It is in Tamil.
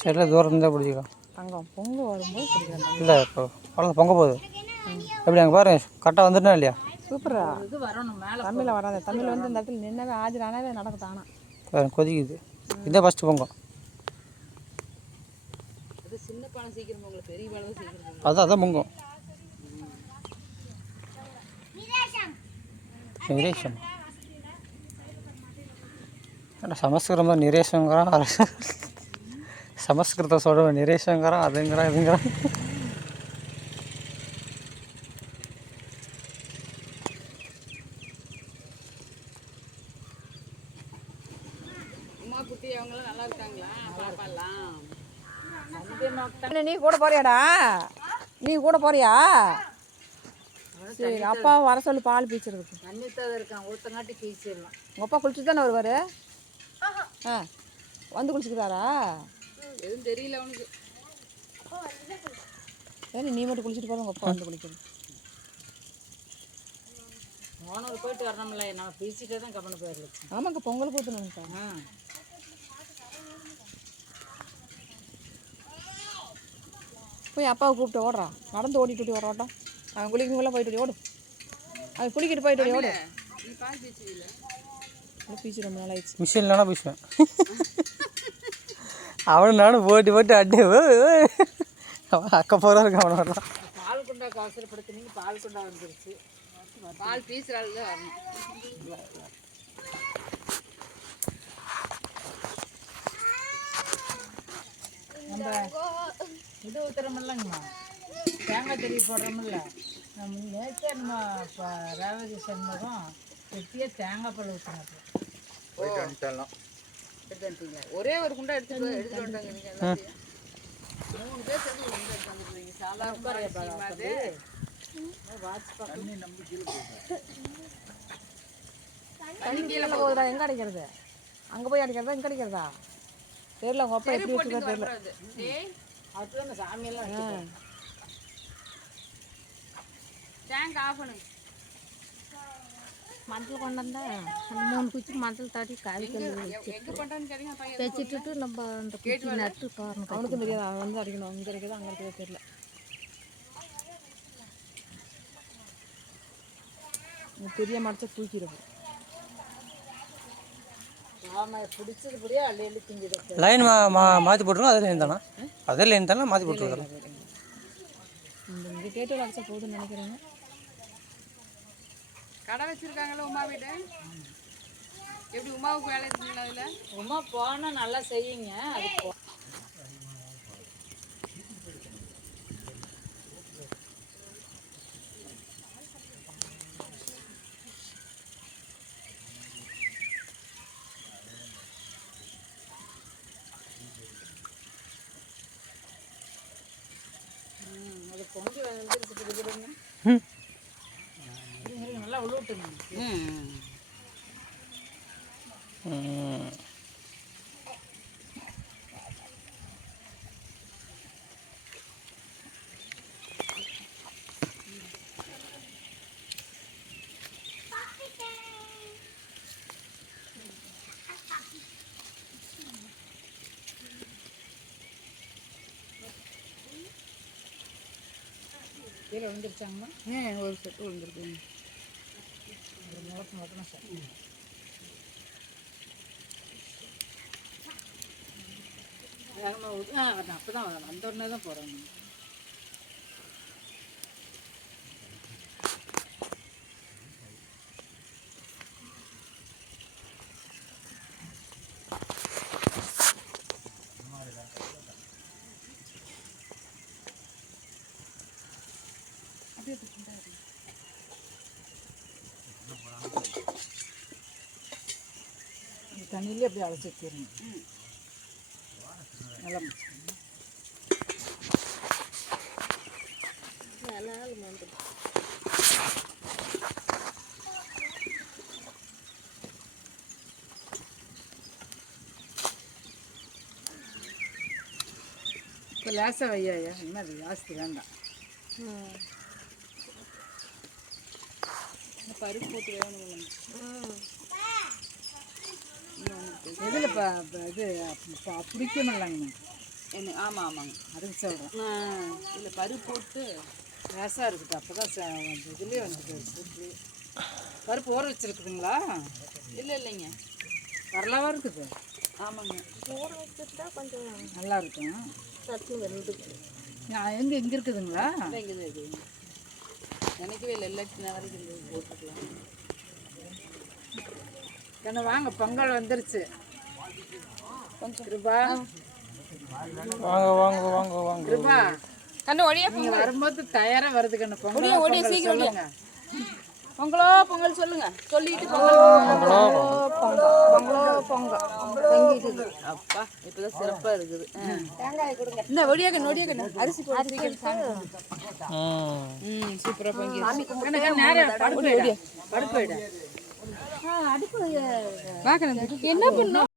சரி தூரம் இருந்தால் பிடிச்சிக்கலாம். தங்கம் பொங்க வரும்போது பிடிக்கிறேன். இல்லை இப்போ குழந்தை பொங்க போகுது. எப்படி அங்கே பாரு கரெக்டாக வந்துட்டா இல்லையா? சூப்பரா இது வரணும் மேலே. தமிழில் வராது. தமிழ் வந்து இந்த இடத்துல நின்னவே ஆஜரானவே நடக்குதானா கொதிக்குது. இதுதான் ஃபஸ்ட்டு பொங்கம். அது சின்ன பழம் சீக்கிரம் உங்களுக்கு பெரிய பழம் சீக்கிரம். அதான் பொங்கம். நிரேஷம் சமஸ்கிருதம் நிரேஷங்கிறான். சமஸ்கிருதம் சொல்ற நிரேஷங்கிறான், அதுங்கிறான் இதுங்கிறான். குட்டி அவங்களாம் நல்லா இருக்காங்களா? பாப்பாலாம் நீ கூட போறியாடா? நீ கூட போறியா? சரி அப்பா வர சொல்லி பால் பீச்சிருக்கு. தண்ணி தான் இருக்கான் ஒருத்தங்காட்டி பீச்சிடலாம். உங்கள் அப்பா குளிச்சுட்டு தானே வருவார்? ஆ வந்து குளிச்சுக்கிறாரா? எதுவும் தெரியல அவனுக்கு. சரி நீ மட்டும் குளிச்சுட்டு போதும், உங்கள் அப்பா வந்து குளிக்கணும். ஓனர் போயிட்டு வரணும்ல, நம்ம பீச்சிட்டே தான் கவனம் போயிடலாம். ஆமாங்க பொங்கலுக்கு ஊற்றணும்க்கா. போய் அப்பாவை கூப்பிட்டு ஓடுறான். நடந்து ஓடிட்டு ஓடுறான். அவன் குளிக்கும்போது போயிட்டு ஓடு. அவன் குளிக்கிட்டு போயிட்டு ஓடு. பீச்சு ரொம்ப நாள் ஆயிடுச்சு. மிஷின்லனா பீசுவேன். அவனு நானும் போட்டி போட்டு அடி அவன் அக்க போகிறா இருக்கு. அவனை வரலாம். பால் குண்டாக்கு அவசரப்படுத்தினீங்க, பால் குண்டா வந்துருச்சு. பால் பீசுறாள் தான் வரணும். நம்ம இது ஊற்றுறோமில்லங்கம்மா, தேங்காய் தெரிய போடுறோமில்ல, நம்ம நேற்றே நம்ம இப்போ ரேவதி சண்முகம் வெட்டியாக தேங்காய் பால் ஊற்றினாங்க. ஒரே ஒரு குண்டா எடுத்துட்டு வந்துட்டாங்க. நீங்கள் 3 பேர் சேர்ந்து குண்டா எடுத்து வந்துருக்கீங்க. சாலா தண்ணி கீழே போகுதுடா. எங்கே அடிக்கிறது? அங்கே போய் அடிக்கிறதா இங்கே அடிக்கிறதா தெரியல. உங்கள் அப்பா எப்படி வச்சுருக்கா தெரியல. அதுதான் சாமியெல்லாம் டேங்க் ஆஃப் பண்ணு. மஞ்சள் கொண்டு வந்தா அந்த 3 குச்சி மஞ்சள் தாட்டி காய்கறி தைச்சிட்டு நம்ம அந்த குச்சி நட்டு பாருங்க. அவனுக்கும் தெரியாது. அவன் வந்து அடிக்கணும். அங்கே அடிக்கிறது அங்கே அடிக்கிறது தெரியல. பெரிய மரத்தை தூக்கிடுவோம். பிடிச்சதுபடியே அள்ளி அள்ளி திங்கிடும். லைன் மாற்றி போட்டுருக்கோம். அதே லைன் தானே? அதே லைன் தானே மாற்றி போட்டுருக்கோம். இந்த கேட்டு அடிச்சா போதுன்னு நினைக்கிறேங்க. கடை வச்சுருக்காங்களே உமா வீடு. எப்படி உமாவுக்கு வேலை இருக்குங்களா? அதில் உமா போனால் நல்லா செய்யுங்க. அது அது பொங்கி வந்துருக்குதுங்க. நல்லா உழுவுட்டுங்க. கீழே விழுந்துருச்சாங்கம்மா? ஒரு செட்டு விழுந்துருக்குங்க. முளக்கணும் சார். அப்போ தான் வரணும். அந்த உடனே தான் போகிறோம். தண்ணியிலே அப்படியே அழைச்சி வச்சிடணும். நல்லா இப்போ லேசாக வையா. என்ன அது ஜாஸ்தி வேண்டாம். பருப்பு போட்டு வேணும். எதில் இது பிடிக்கணும்லாங்க. என்ன ஆமாம் ஆமாங்க அதுக்கு சொல்கிறேன். இல்லை பருப்பு போட்டு ரசம் இருக்குது, அப்போ தான் இதுலேயே வந்துட்டு பருப்பு ஊற வச்சுருக்குதுங்களா? இல்லை இல்லைங்க வரலாவாக இருக்குது. ஆமாங்க ஊற வச்சுட்டா கொஞ்சம் நல்லா இருக்கும். சட்னி எங்கே இருக்குதுங்களா? இங்கே இருக்குதுங்க. நினைக்கவே இல்லை எல்லாத்தையும் நேரம் போட்டுக்கலாம். கண்ணு வாங்க, பொங்கல் வந்துருச்சு. கிருபா வாங்க வாங்க வாங்க வாங்க. கிருபா கண்ணு ஒடியா நீங்க வரும்போது தயாரா வருது கண்ணு. பொங்கல் ஒடியா சீக்கிரம் சொல்லுங்க. பொங்கலோ பொங்கல் சொல்லுங்க. சொல்லிட்டு பொங்கல் பொங்கிட்டு அப்பா இப்போதான் சிறப்பாக இருக்குது. என்ன ஒடியா கண்ணு ஒடியா கண்ணு அரிசி போட்டு சூப்பராக பொங்கி நேரம் படுப்பு அடுப்பு என்ன பண்ணும்?